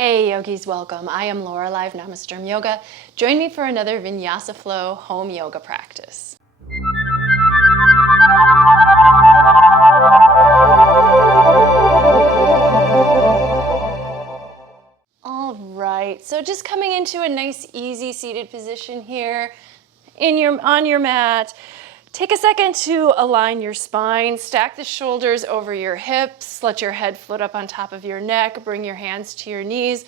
Hey yogis, welcome. I am Laura Live Namasturm Yoga. Join me for another vinyasa flow home yoga practice. All right, so just coming into a nice easy seated position here on your mat. Take a second to align your spine, stack the shoulders over your hips, let your head float up on top of your neck, bring your hands to your knees,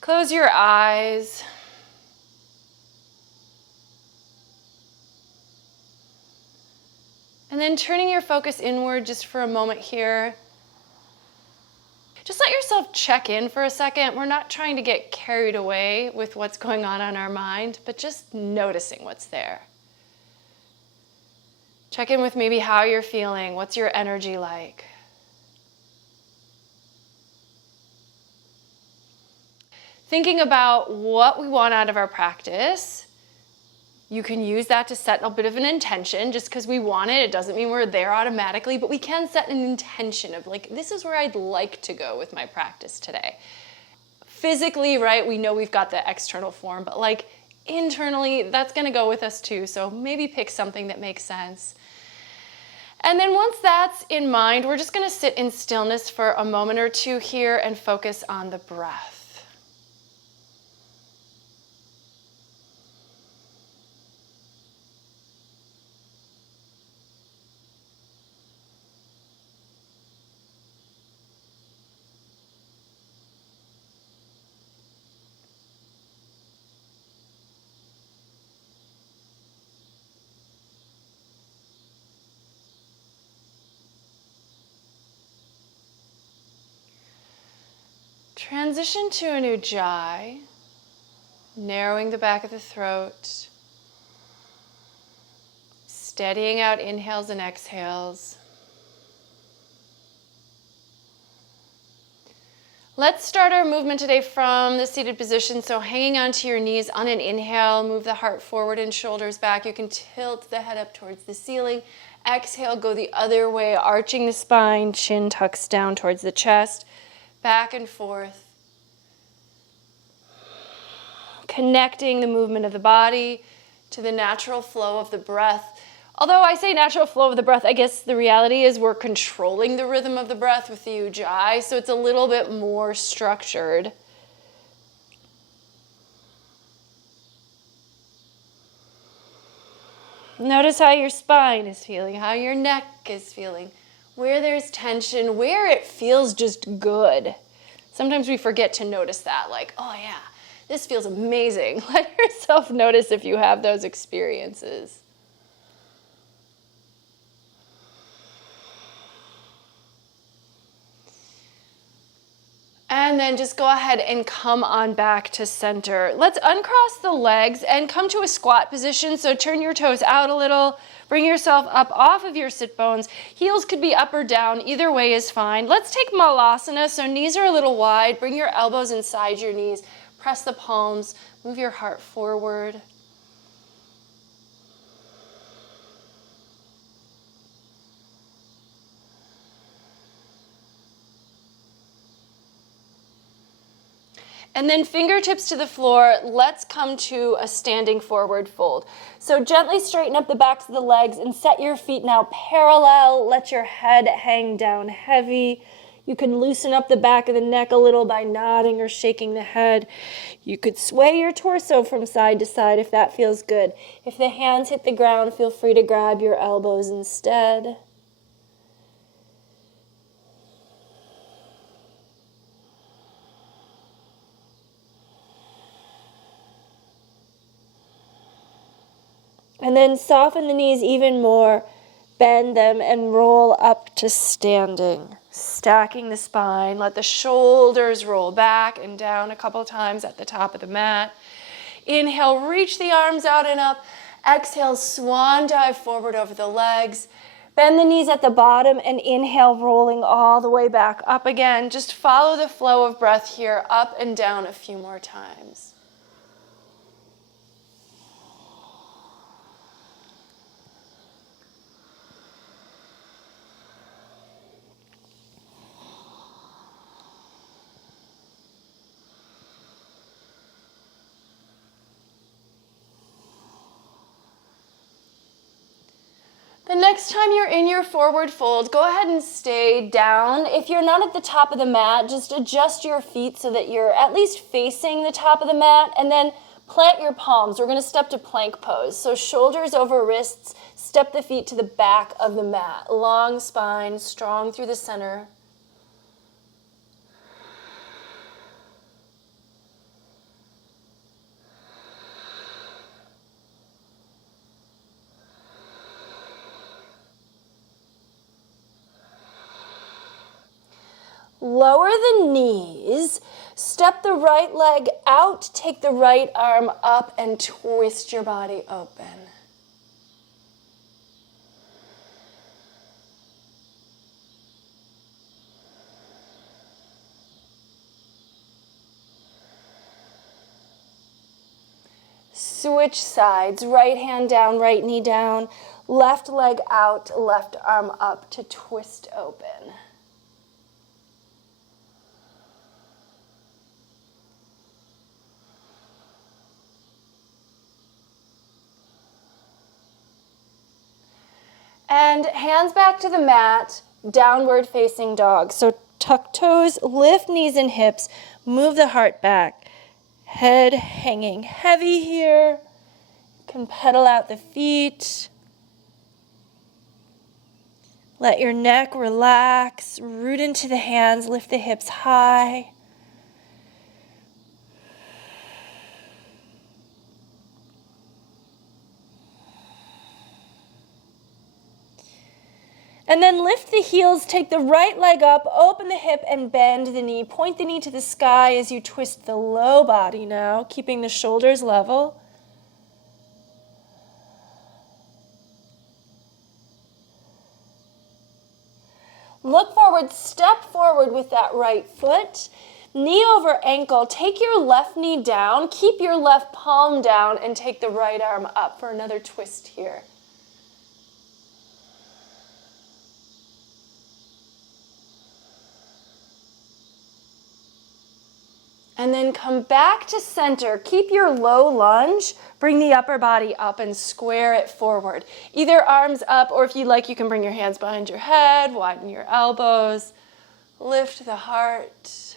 close your eyes. And then turning your focus inward just for a moment here. Just let yourself check in for a second. We're not trying to get carried away with what's going on our mind, but just noticing what's there. Check in with maybe how you're feeling. What's your energy like? Thinking about what we want out of our practice. You can use that to set a bit of an intention. Just because we want it, it doesn't mean we're there automatically, but we can set an intention of like, this is where I'd like to go with my practice today. Physically, right, we know we've got the external form, but like internally, that's gonna go with us too. So maybe pick something that makes sense. And then once that's in mind, we're just gonna sit in stillness for a moment or two here and focus on the breath. Transition to an ujjayi, narrowing the back of the throat, steadying out inhales and exhales. Let's start our movement today from the seated position. So hanging onto your knees on an inhale, move the heart forward and shoulders back. You can tilt the head up towards the ceiling. Exhale, go the other way, arching the spine, chin tucks down towards the chest. Back and forth. Connecting the movement of the body to the natural flow of the breath. Although I say natural flow of the breath, I guess the reality is we're controlling the rhythm of the breath with the ujjayi, so it's a little bit more structured. Notice how your spine is feeling, how your neck is feeling. Where there's tension, where it feels just good. Sometimes we forget to notice that, like, oh yeah, this feels amazing. Let yourself notice if you have those experiences. And then just go ahead and come on back to center. Let's uncross the legs and come to a squat position. So turn your toes out a little. Bring yourself up off of your sit bones. Heels could be up or down. Either way is fine. Let's take malasana. So knees are a little wide. Bring your elbows inside your knees. Press the palms. Move your heart forward. And then fingertips to the floor, let's come to a standing forward fold. So gently straighten up the backs of the legs and set your feet now parallel. Let your head hang down heavy. You can loosen up the back of the neck a little by nodding or shaking the head. You could sway your torso from side to side if that feels good. If the hands hit the ground, feel free to grab your elbows instead. And then soften the knees even more, bend them and roll up to standing. Stacking the spine, let the shoulders roll back and down a couple times at the top of the mat. Inhale, reach the arms out and up. Exhale, swan dive forward over the legs. Bend the knees at the bottom and inhale, rolling all the way back up again. Just follow the flow of breath here, up and down a few more times. The next time you're in your forward fold, go ahead and stay down. If you're not at the top of the mat, just adjust your feet so that you're at least facing the top of the mat, and then plant your palms. We're going to step to plank pose. So shoulders over wrists, step the feet to the back of the mat. Long spine, strong through the center. Lower the knees, step the right leg out, take the right arm up and twist your body open. Switch sides, right hand down, right knee down, left leg out, left arm up to twist open. And hands back to the mat, downward facing dog. So tuck toes, lift knees and hips, move the heart back. Head hanging heavy here. You can pedal out the feet. Let your neck relax, root into the hands, lift the hips high. And then lift the heels, take the right leg up, open the hip and bend the knee. Point the knee to the sky as you twist the low body now, keeping the shoulders level. Look forward, step forward with that right foot. Knee over ankle, take your left knee down, keep your left palm down and take the right arm up for another twist here. And then come back to center. Keep your low lunge. Bring the upper body up and square it forward. Either arms up, or if you like, you can bring your hands behind your head, widen your elbows, lift the heart.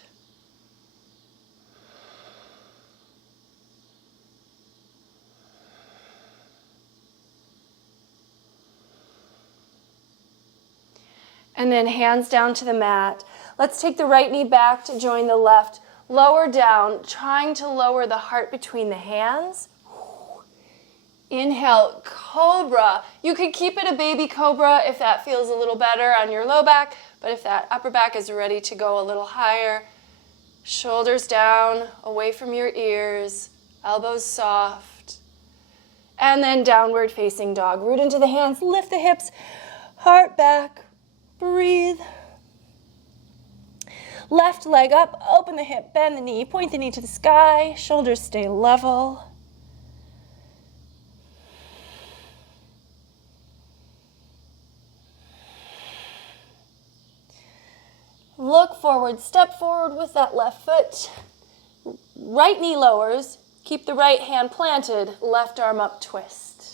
And then hands down to the mat. Let's take the right knee back to join the left. Lower down, trying to lower the heart between the hands. Inhale, cobra. You could keep it a baby cobra if that feels a little better on your low back, but if that upper back is ready to go a little higher, shoulders down, away from your ears, elbows soft. And then downward facing dog. Root into the hands, lift the hips, heart back, breathe. Left leg up, open the hip, bend the knee, point the knee to the sky, shoulders stay level. Look forward, step forward with that left foot. Right knee lowers, keep the right hand planted, left arm up, twist.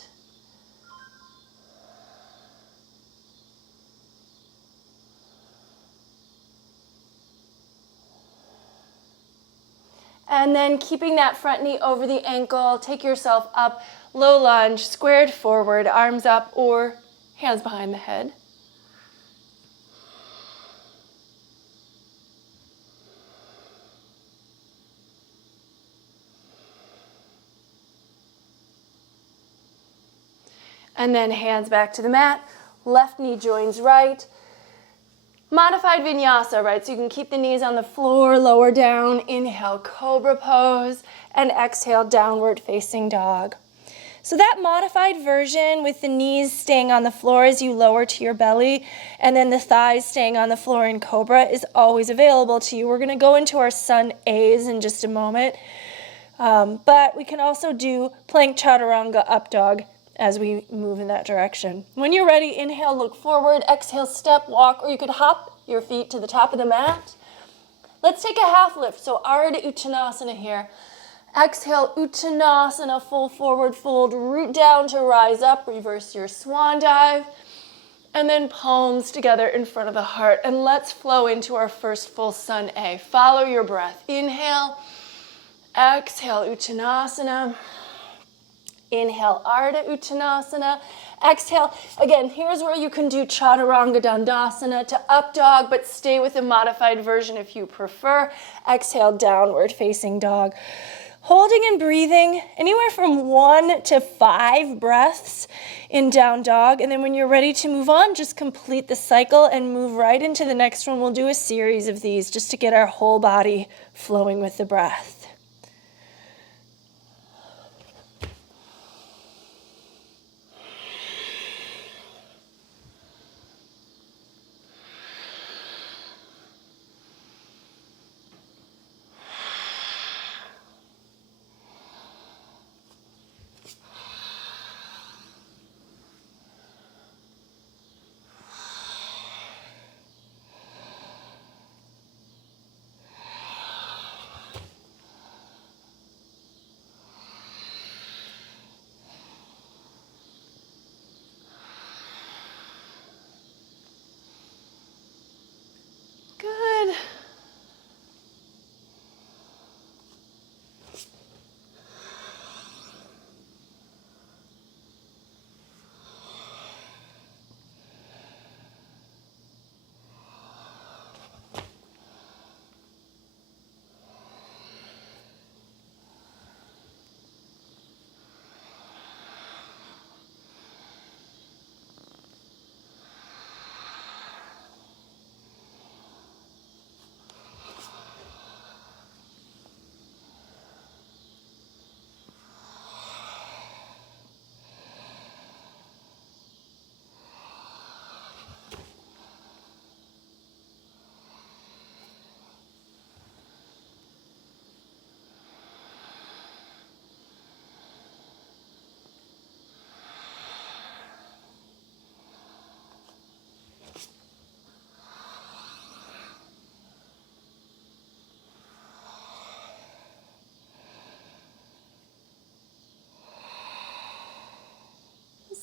And then keeping that front knee over the ankle, take yourself up, low lunge, squared forward, arms up or hands behind the head. And then hands back to the mat, left knee joins right. Modified vinyasa, right? So you can keep the knees on the floor, lower down, inhale, cobra pose, and exhale, downward facing dog. So that modified version with the knees staying on the floor as you lower to your belly, and then the thighs staying on the floor in cobra is always available to you. We're gonna go into our sun A's in just a moment, but we can also do plank chaturanga up dog as we move in that direction. When you're ready, inhale, look forward, exhale, step, walk, or you could hop your feet to the top of the mat. Let's take a half lift, so Ardha Uttanasana here. Exhale, Uttanasana, full forward fold, root down to rise up, reverse your swan dive. And then palms together in front of the heart. And let's flow into our first full sun A. Follow your breath. Inhale. Exhale, Uttanasana. Inhale, Ardha Uttanasana. Exhale. Again, here's where you can do Chaturanga Dandasana to up dog, but stay with a modified version if you prefer. Exhale, downward facing dog. Holding and breathing anywhere from 1 to 5 breaths in down dog. And then when you're ready to move on, just complete the cycle and move right into the next one. We'll do a series of these just to get our whole body flowing with the breath. Good.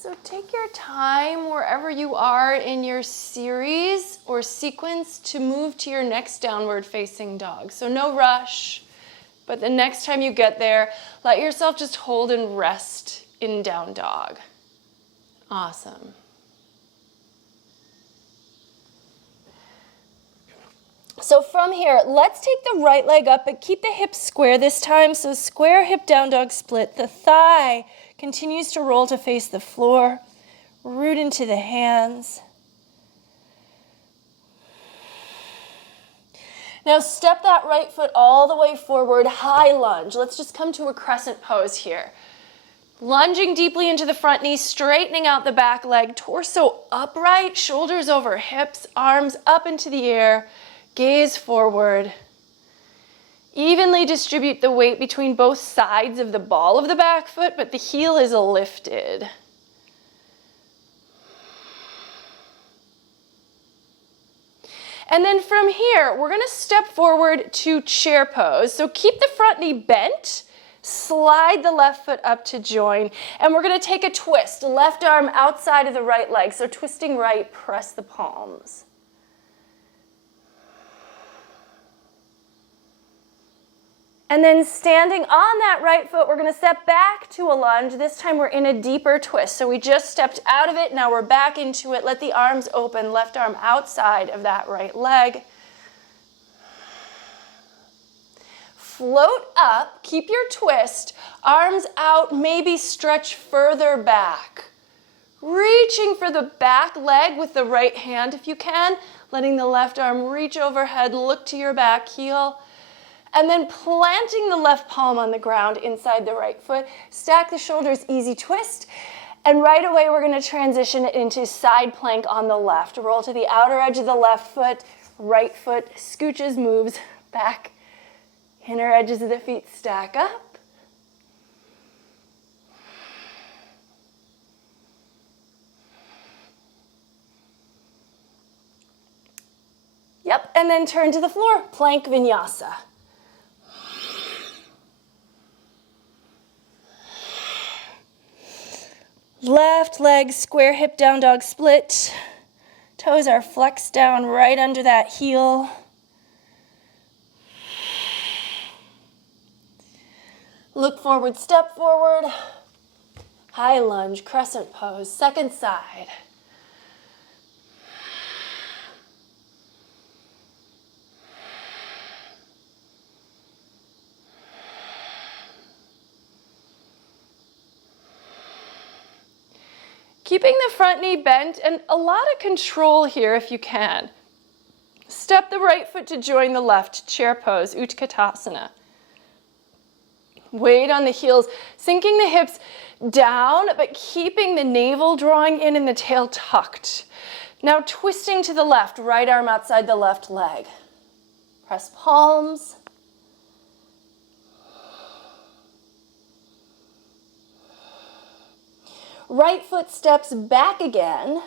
So take your time wherever you are in your series or sequence to move to your next downward facing dog. So no rush, but the next time you get there, let yourself just hold and rest in down dog. Awesome. So from here, let's take the right leg up, but keep the hips square this time. So square hip down dog split. The thigh continues to roll to face the floor. Root into the hands. Now step that right foot all the way forward, high lunge. Let's just come to a crescent pose here. Lunging deeply into the front knee, straightening out the back leg, torso upright, shoulders over hips, arms up into the air. Gaze forward. Evenly distribute the weight between both sides of the ball of the back foot, but the heel is lifted. And then from here, we're going to step forward to chair pose. So keep the front knee bent, slide the left foot up to join, and we're going to take a twist. Left arm outside of the right leg. So twisting right, press the palms. And then standing on that right foot, we're going to step back to a lunge. This time we're in a deeper twist. So we just stepped out of it. Now we're back into it. Let the arms open. Left arm outside of that right leg. Float up. Keep your twist. Arms out. Maybe stretch further back. Reaching for the back leg with the right hand if you can. Letting the left arm reach overhead. Look to your back heel. And then planting the left palm on the ground inside the right foot. Stack the shoulders, easy twist. And right away, we're going to transition it into side plank on the left. Roll to the outer edge of the left foot. Right foot scooches, moves back. Inner edges of the feet stack up. Yep, and then turn to the floor. Plank vinyasa. Left leg, square hip down dog split. Toes are flexed down right under that heel. Look forward, step forward. High lunge, crescent pose, second side. Keeping the front knee bent and a lot of control here if you can. Step the right foot to join the left, chair pose, Utkatasana. Weight on the heels, sinking the hips down, but keeping the navel drawing in and the tail tucked. Now twisting to the left, right arm outside the left leg. Press palms. Right foot steps back again.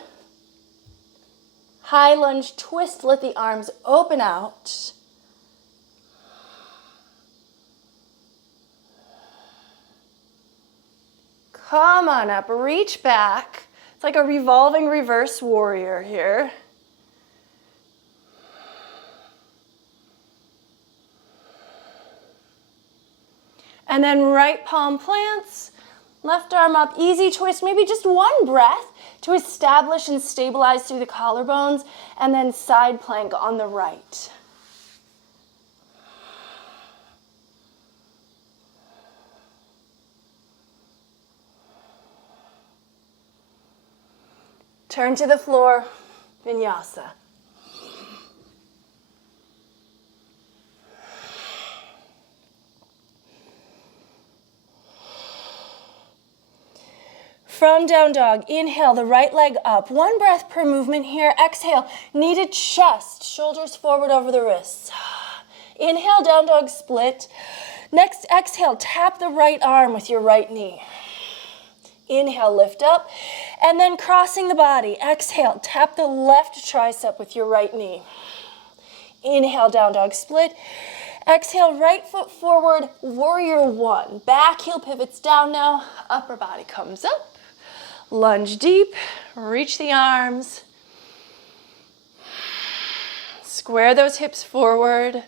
High lunge twist, let the arms open out. Come on up, reach back. It's like a revolving reverse warrior here. And then right palm plants, left arm up, easy twist, maybe just one breath to establish and stabilize through the collarbones, and then side plank on the right. Turn to the floor, vinyasa. From down dog, inhale the right leg up. One breath per movement here. Exhale, knee to chest, shoulders forward over the wrists. Inhale, down dog split. Next, exhale, tap the right arm with your right knee. Inhale, lift up, and then crossing the body. Exhale, tap the left tricep with your right knee. Inhale, down dog split. Exhale, right foot forward, warrior one. Back heel pivots down now, upper body comes up. Lunge deep, reach the arms. Square those hips forward.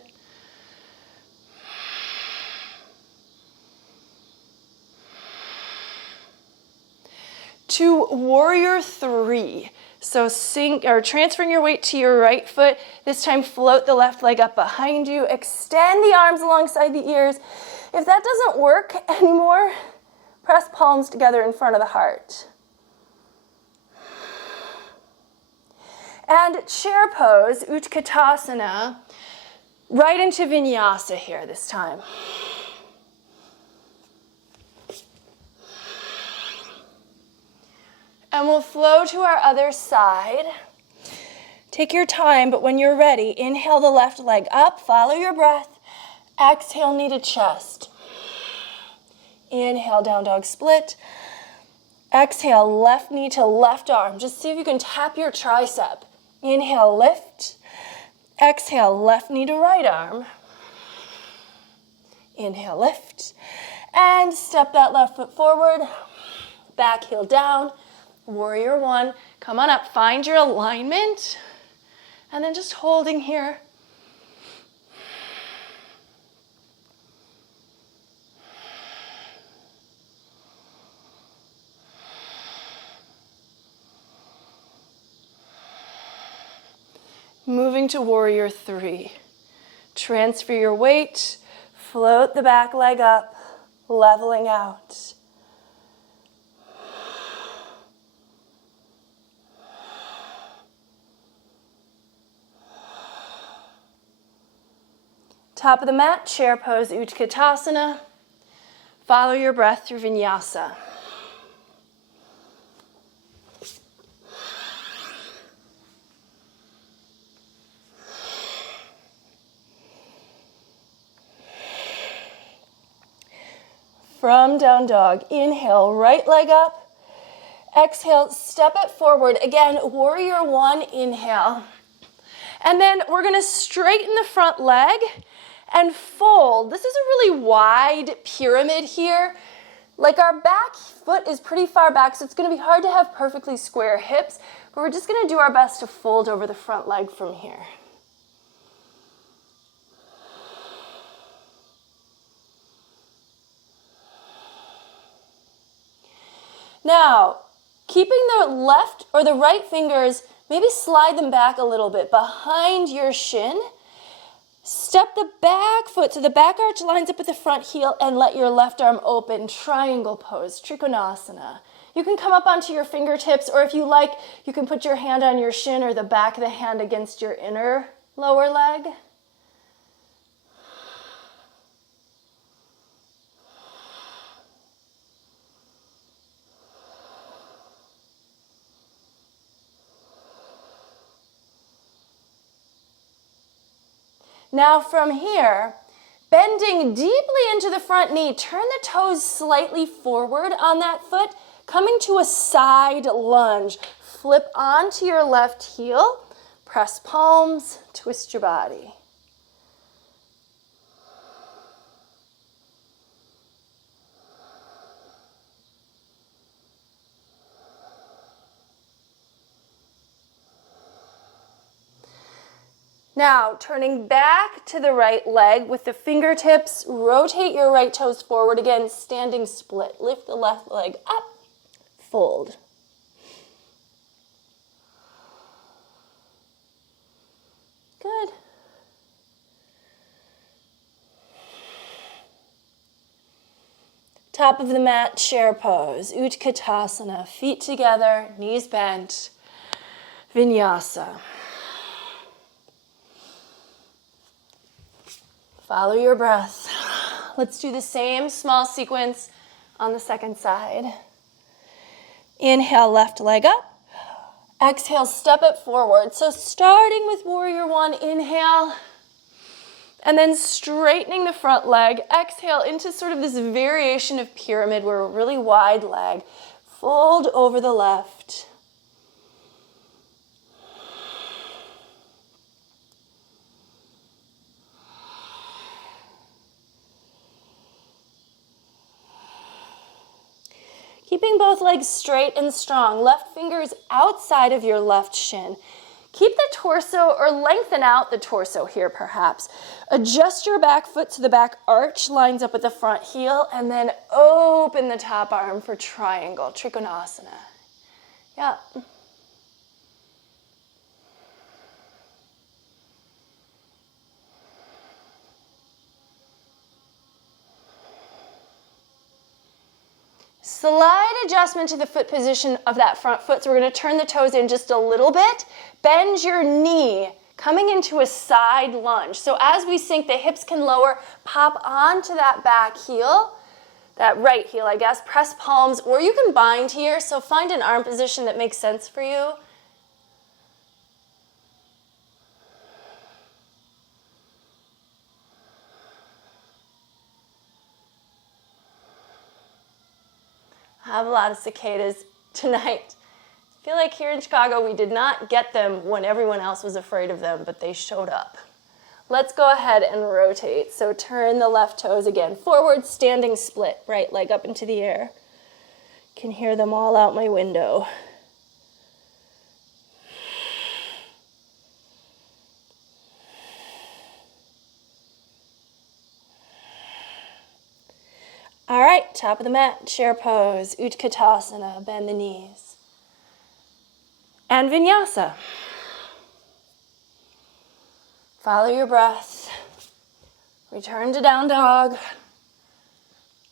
To warrior three. So transferring your weight to your right foot. This time float the left leg up behind you. Extend the arms alongside the ears. If that doesn't work anymore, press palms together in front of the heart. And chair pose, Utkatasana, right into vinyasa here this time. And we'll flow to our other side. Take your time, but when you're ready, inhale the left leg up, follow your breath. Exhale, knee to chest. Inhale, down dog split. Exhale, left knee to left arm. Just see if you can tap your tricep. Inhale, lift. Exhale, left knee to right arm. Inhale, lift. And step that left foot forward. Back heel down. Warrior one, come on up, find your alignment, and then just holding here. Moving to warrior three. Transfer your weight, float the back leg up, leveling out. Top of the mat, chair pose, Utkatasana. Follow your breath through vinyasa. From down dog, inhale, right leg up. Exhale, step it forward. Again, warrior one, inhale. And then we're gonna straighten the front leg and fold. This is a really wide pyramid here. Like our back foot is pretty far back, so it's gonna be hard to have perfectly square hips. But we're just going to do our best to fold over the front leg from here. Now, keeping the left or the right fingers, maybe slide them back a little bit behind your shin. Step the back foot so the back arch lines up with the front heel and let your left arm open. Triangle pose, Trikonasana. You can come up onto your fingertips, or if you like, you can put your hand on your shin or the back of the hand against your inner lower leg. Now from here, bending deeply into the front knee, turn the toes slightly forward on that foot, coming to a side lunge. Flip onto your left heel, press palms, twist your body. Now, turning back to the right leg with the fingertips, rotate your right toes forward again, standing split. Lift the left leg up, fold. Good. Top of the mat, chair pose, Utkatasana, feet together, knees bent, vinyasa. Follow your breath. Let's do the same small sequence on the second side. Inhale, left leg up. Exhale, step it forward. So starting with warrior one, inhale, and then straightening the front leg. Exhale into sort of this variation of pyramid where a really wide leg. Fold over the left. Keeping both legs straight and strong. Left fingers outside of your left shin. Keep the torso or lengthen out the torso here perhaps. Adjust your back foot so the back arch lines up with the front heel, and then open the top arm for triangle, Trikonasana. Yeah. Slight adjustment to the foot position of that front foot. So we're going to turn the toes in just a little bit. Bend your knee, coming into a side lunge. So as we sink, the hips can lower. Pop onto that back heel, that right heel, I guess. Press palms, or you can bind here. So find an arm position that makes sense for you. I have a lot of cicadas tonight. I feel like here in Chicago we did not get them when everyone else was afraid of them, but they showed up. Let's go ahead and rotate. So turn the left toes again forward, standing split, right leg up into the air. Can hear them all out my window. All right, top of the mat, chair pose, Utkatasana, bend the knees. And vinyasa. Follow your breath. Return to down dog.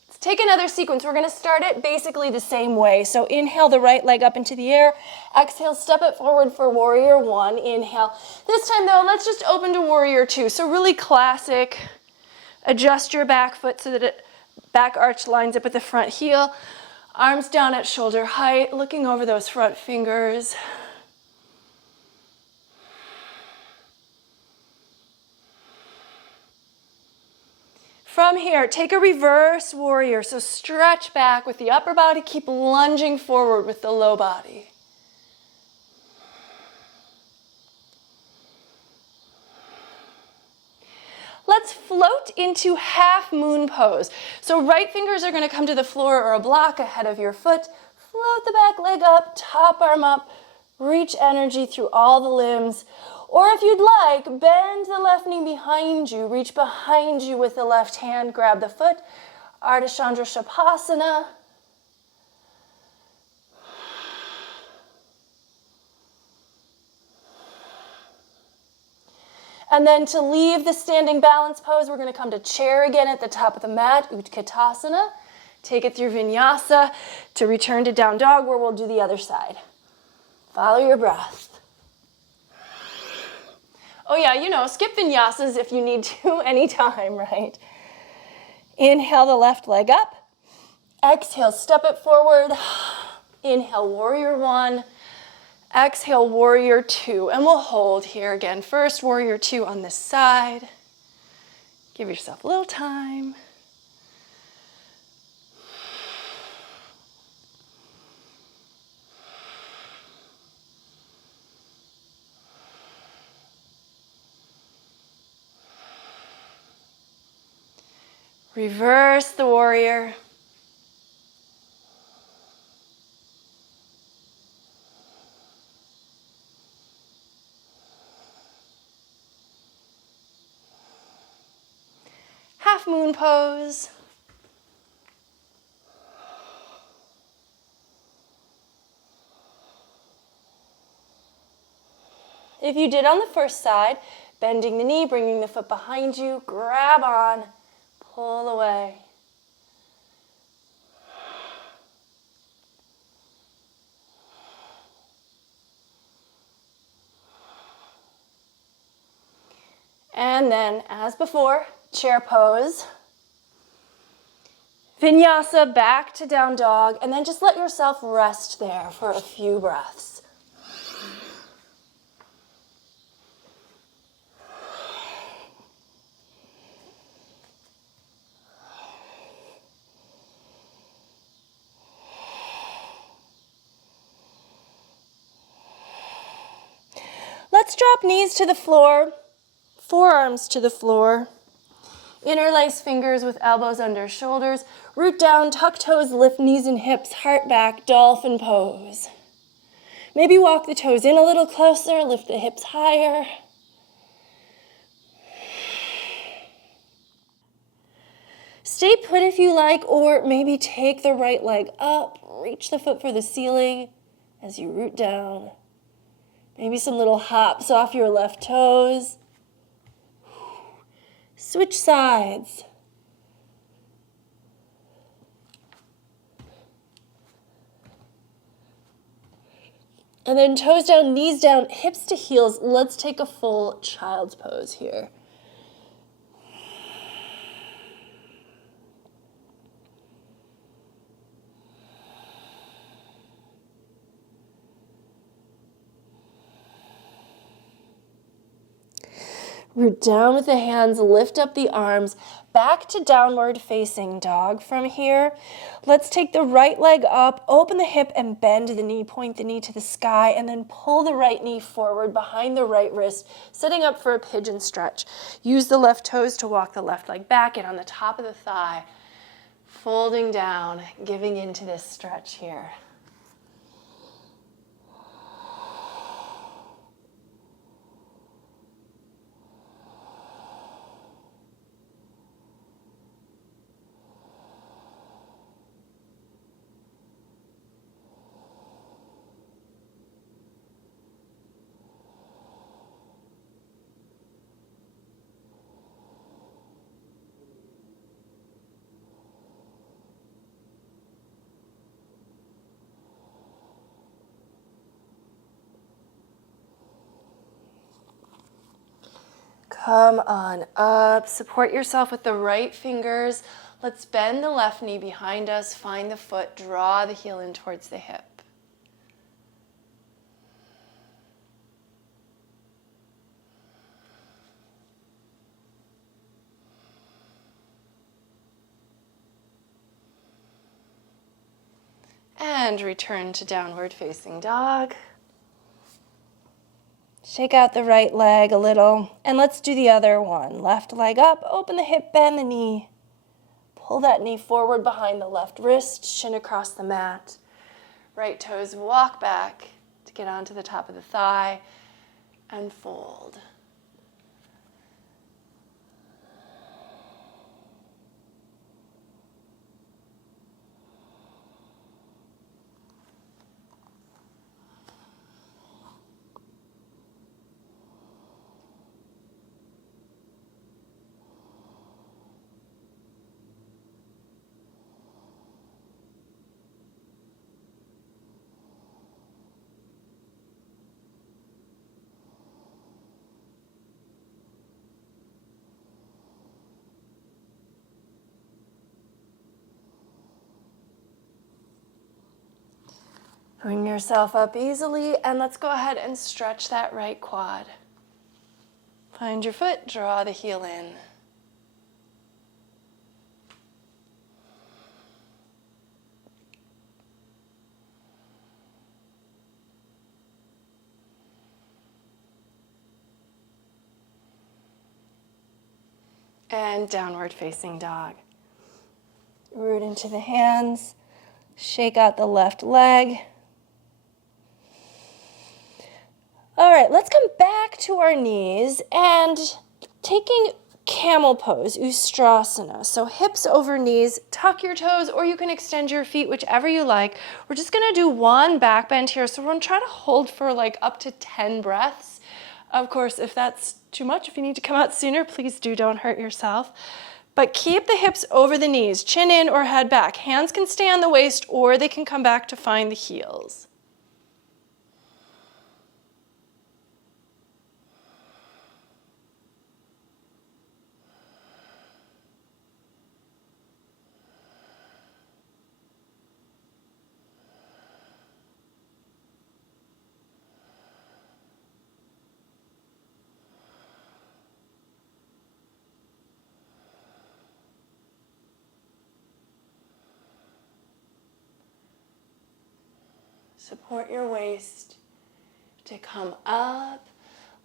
Let's take another sequence. We're going to start it basically the same way. So inhale the right leg up into the air. Exhale, step it forward for warrior one. Inhale. This time though, let's just open to warrior two. So really classic. Adjust your back foot so that it back arch lines up with the front heel. Arms down at shoulder height, looking over those front fingers. From here, take a reverse warrior. So stretch back with the upper body, keep lunging forward with the low body. Let's float into half moon pose. So right fingers are going to come to the floor or a block ahead of your foot. Float the back leg up, top arm up, Reach energy through all the limbs. Or if you'd like, bend the left knee behind you. Reach behind you with the left hand. Grab the foot. Ardha Chandra Shavasana. And then to leave the standing balance pose, we're going to come to chair again at the top of the mat, Utkatasana. Take it through vinyasa to return to down dog, where we'll do the other side. Follow your breath. Oh yeah, skip vinyasas if you need to anytime, right? Inhale the left leg up. Exhale, step it forward. Inhale, warrior one. Exhale, warrior two. And we'll hold here again. First, warrior two on this side. Give yourself a little time. Reverse the warrior. Half moon pose. If you did on the first side, bending the knee, bringing the foot behind you, grab on. Pull away. And then, as before, chair pose. Vinyasa, back to down dog, and then just let yourself rest there for a few breaths. Let's drop knees to the floor, forearms to the floor. Interlace fingers with elbows under shoulders. Root down, tuck toes, lift knees and hips, heart back, dolphin pose. Maybe walk the toes in a little closer, lift the hips higher. Stay put if you like, or maybe take the right leg up, reach the foot for the ceiling as you root down. Maybe some little hops off your left toes. Switch sides. And then toes down, knees down, hips to heels. Let's take a full child's pose here. Root down with the hands, lift up the arms, back to downward facing dog. From here, let's take the right leg up, open the hip and bend the knee, point the knee to the sky, and then pull the right knee forward behind the right wrist, setting up for a pigeon stretch. Use the left toes to walk the left leg back and on the top of the thigh, folding down, giving into this stretch here. Come on up, support yourself with the right fingers. Let's bend the left knee behind us, find the foot, draw the heel in towards the hip. And return to downward facing dog. Shake out the right leg a little, and let's do the other one. Left leg up, open the hip, bend the knee. Pull that knee forward behind the left wrist, shin across the mat. Right toes walk back to to get onto the top of the thigh and fold. Bring yourself up easily, and let's go ahead and stretch that right quad. Find your foot, draw the heel in. And downward facing dog. Root into the hands, shake out the left leg. All right, let's come back to our knees and taking camel pose, Ustrasana. So hips over knees, tuck your toes, or you can extend your feet, whichever you like. We're just gonna do one back bend here. So we're gonna try to hold for like up to 10 breaths. Of course, if that's too much, if you need to come out sooner, please do, don't hurt yourself. But keep the hips over the knees, chin in or head back. Hands can stay on the waist or they can come back to find the heels. Support your waist to come up.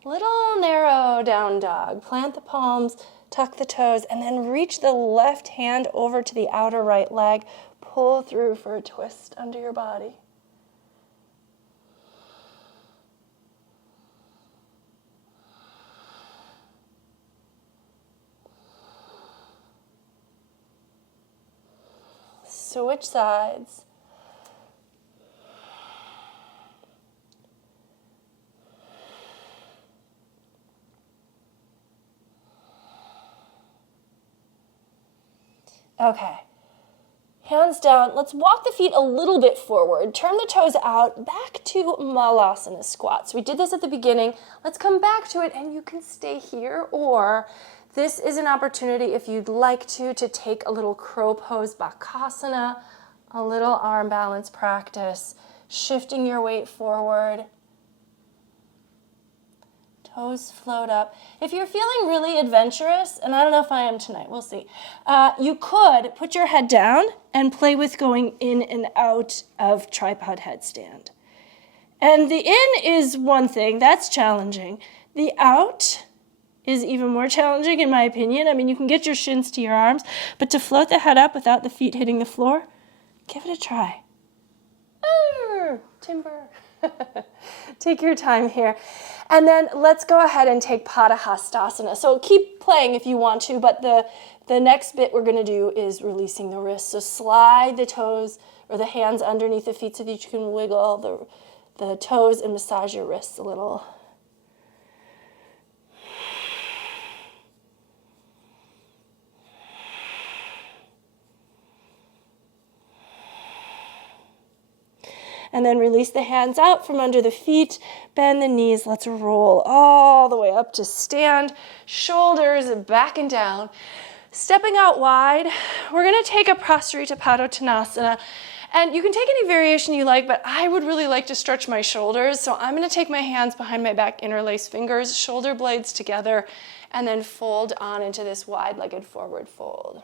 Little narrow down dog. Plant the palms, tuck the toes, and then reach the left hand over to the outer right leg. Pull through for a twist under your body. Switch sides. Okay, hands down. Let's walk the feet a little bit forward. Turn the toes out, back to Malasana squats. We did this at the beginning. Let's come back to it, and you can stay here, or this is an opportunity, if you'd like to take a little crow pose, Bakasana, a little arm balance practice, shifting your weight forward. Toes float up. If you're feeling really adventurous, and I don't know if I am tonight, we'll see, you could put your head down and play with going in and out of tripod headstand. And the in is one thing, that's challenging. The out is even more challenging in my opinion. I mean, you can get your shins to your arms, but to float the head up without the feet hitting the floor, give it a try. Timber. Take your time here. And then let's go ahead and take Padahastasana. So keep playing if you want to, but the next bit we're going to do is releasing the wrists. So slide the toes or the hands underneath the feet so that you can wiggle the toes and massage your wrists a little. And then release the hands out from under the feet, bend the knees, let's roll all the way up to stand, shoulders back and down. Stepping out wide, we're gonna take a Prasarita Padottanasana, and you can take any variation you like, but I would really like to stretch my shoulders, so I'm gonna take my hands behind my back, interlace fingers, shoulder blades together, and then fold on into this wide-legged forward fold.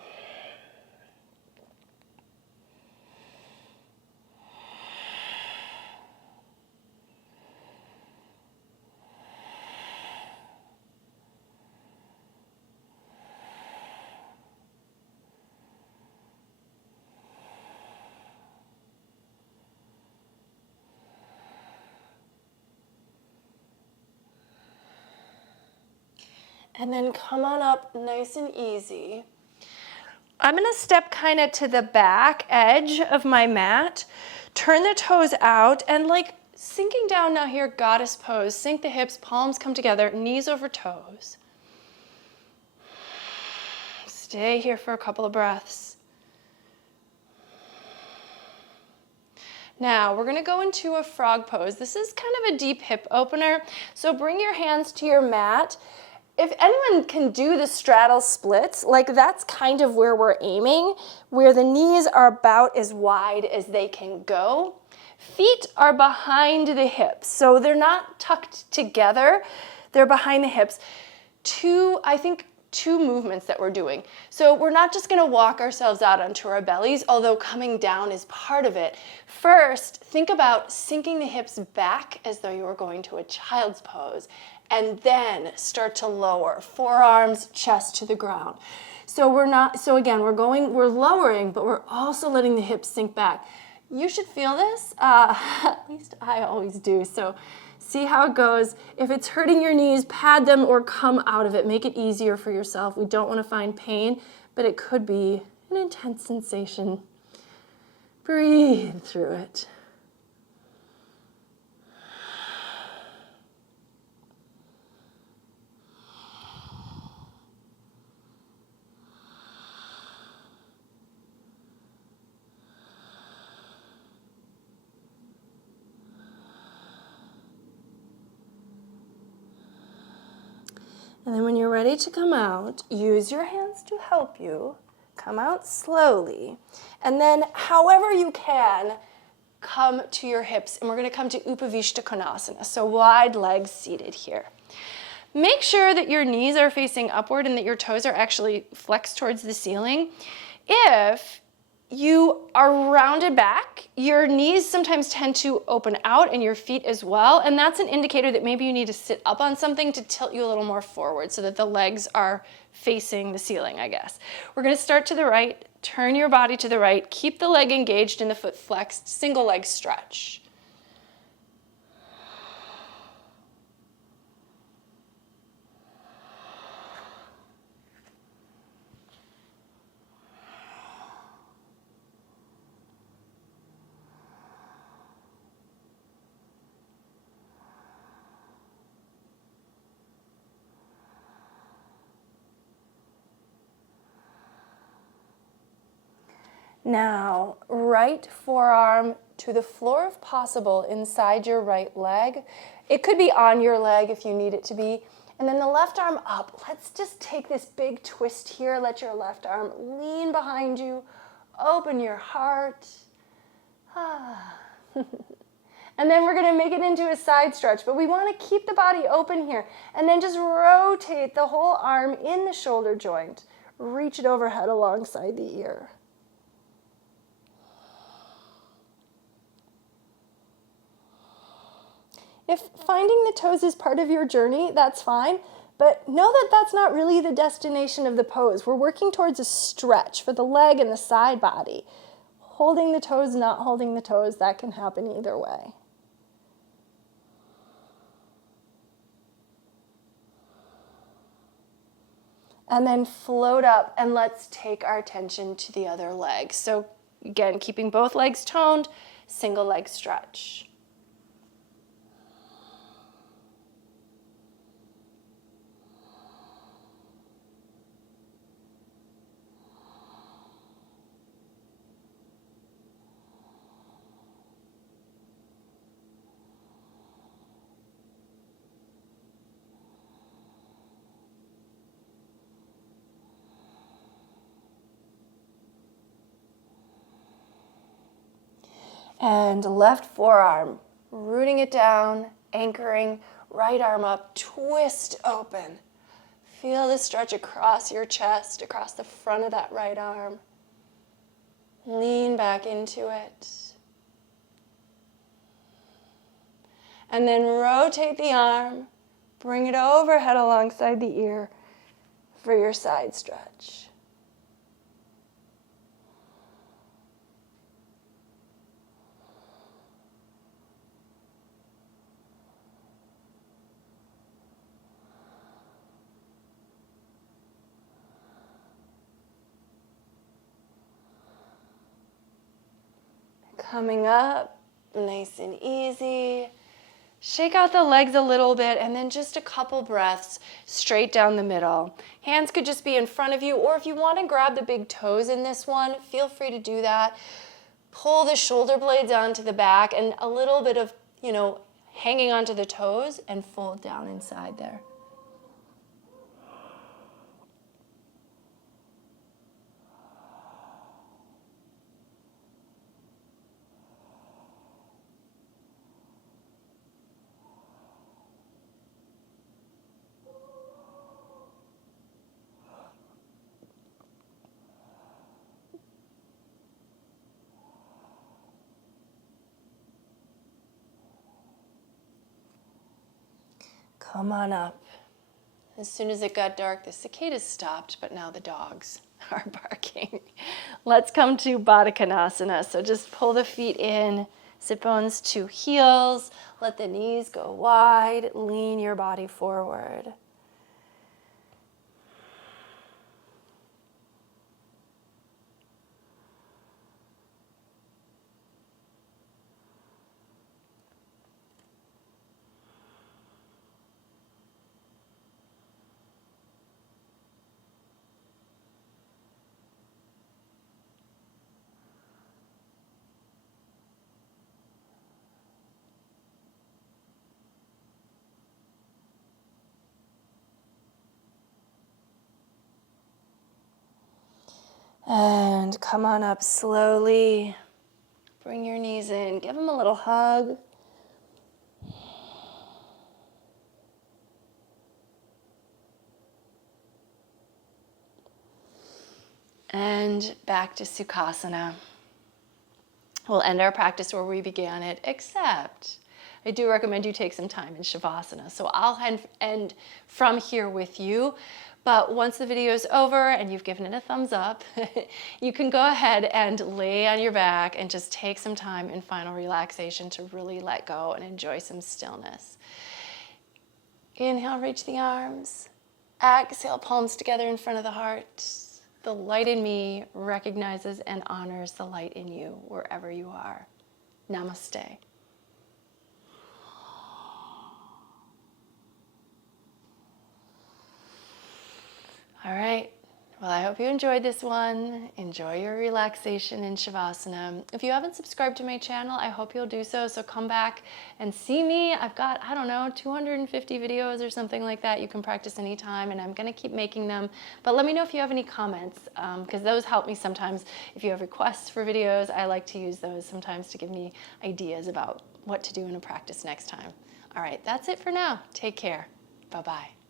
And then come on up nice and easy. I'm gonna step kind of to the back edge of my mat, turn the toes out, and like sinking down now here, goddess pose. Sink the hips, palms come together, knees over toes. Stay here for a couple of breaths. Now we're gonna go into a frog pose. This is kind of a deep hip opener, so bring your hands to your mat. If anyone can do the straddle splits, like that's kind of where we're aiming, where the knees are about as wide as they can go. Feet are behind the hips, so they're not tucked together, they're behind the hips. I think two movements that we're doing. So we're not just gonna walk ourselves out onto our bellies, although coming down is part of it. First, think about sinking the hips back as though you were going to a child's pose, and then start to lower, forearms, chest to the ground. So again, we're lowering, but we're also letting the hips sink back. You should feel this, at least I always do. So see how it goes. If it's hurting your knees, pad them or come out of it. Make it easier for yourself. We don't want to find pain, but it could be an intense sensation. Breathe through it. And then when you're ready to come out, use your hands to help you. Come out slowly. And then however you can, come to your hips. And we're going to come to Upavishta Konasana, so wide legs seated here. Make sure that your knees are facing upward and that your toes are actually flexed towards the ceiling. If you are rounded back, your knees sometimes tend to open out and your feet as well, and that's an indicator that maybe you need to sit up on something to tilt you a little more forward so that the legs are facing the ceiling, I guess. We're going to start to the right, turn your body to the right, keep the leg engaged and the foot flexed, single leg stretch. Now, right forearm to the floor if possible inside your right leg. It could be on your leg if you need it to be. And then the left arm up. Let's just take this big twist here. Let your left arm lean behind you. Open your heart. And then we're going to make it into a side stretch, but we want to keep the body open here. And then just rotate the whole arm in the shoulder joint. Reach it overhead alongside the ear. If finding the toes is part of your journey, that's fine, but know that that's not really the destination of the pose. We're working towards a stretch for the leg and the side body. Holding the toes, not holding the toes, that can happen either way. And then float up and let's take our attention to the other leg. So again, keeping both legs toned, single leg stretch. And left forearm, rooting it down, anchoring, right arm up, twist open. Feel the stretch across your chest, across the front of that right arm. Lean back into it. And then rotate the arm, bring it overhead alongside the ear for your side stretch. Coming up, nice and easy. Shake out the legs a little bit and then just a couple breaths straight down the middle. Hands could just be in front of you, or if you want to grab the big toes in this one, feel free to do that. Pull the shoulder blades onto the back and a little bit of, hanging onto the toes and fold down inside there. Come on up. As soon as it got dark, the cicadas stopped, but now the dogs are barking. Let's come to Baddha Konasana. So just pull the feet in, sit bones to heels, let the knees go wide, lean your body forward. And come on up slowly. Bring your knees in. Give them a little hug. And back to Sukhasana. We'll end our practice where we began it, except I do recommend you take some time in Shavasana. So I'll end from here with you. But once the video is over and you've given it a thumbs up, you can go ahead and lay on your back and just take some time in final relaxation to really let go and enjoy some stillness. Inhale, reach the arms. Exhale, palms together in front of the heart. The light in me recognizes and honors the light in you wherever you are. Namaste. All right, well, I hope you enjoyed this one. Enjoy your relaxation in Shavasana. If you haven't subscribed to my channel, I hope you'll do so. So come back and see me. I've got, 250 videos or something like that. You can practice anytime, and I'm gonna keep making them. But let me know if you have any comments, because those help me sometimes. If you have requests for videos, I like to use those sometimes to give me ideas about what to do in a practice next time. All right, that's it for now. Take care. Bye-bye.